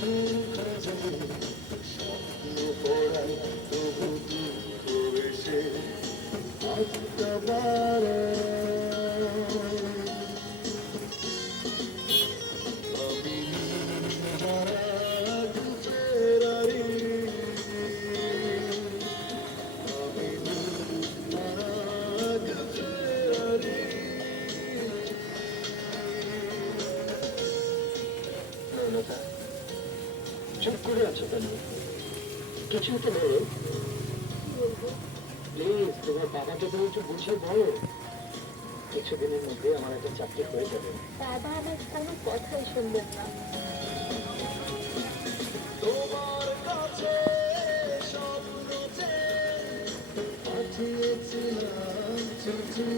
Thank you. চুপ করে আছো কেন? কিছুই তো বলো প্লিজ তোমার বাবাকে তুমি একটু বুঝিয়ে বলো। কিছুদিনের মধ্যে আমার একটা চাকরি হয়ে যাবে। বাবা আমার কোনো কথাই শুনবেন না। তোমার কাছে পাঠিয়েছিলাম চিঠি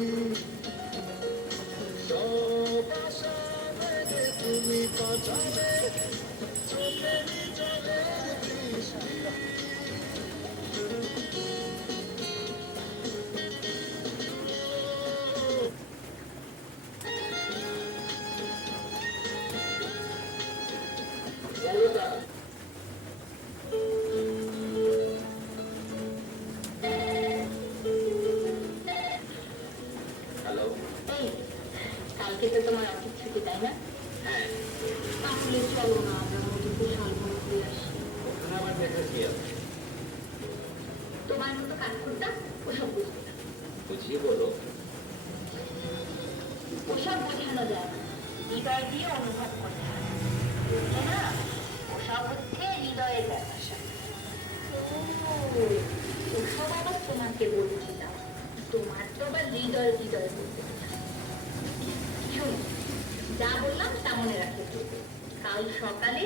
সব আশা তুমি পাঠাবে। কালকে তোমার অফিস ছুটি তাই না তাহলে চলো না আমরা মতো বিশাল বড় ঘুরে আসি তোমার মতো কাজ করতাম ওসব বুঝবে না বুঝিয়ে বলো ওসব বোঝানো যায় না হৃদয় দিয়ে অনুভব করতে বুঝলে না ওসব হচ্ছে হৃদয়ের ব্যাপার ওসব আবার তোমাকে বলছি না তোমার তো আবার হৃদয় হৃদয় বলতে শোনো যা বললাম তা মনে রাখো কাল সকালে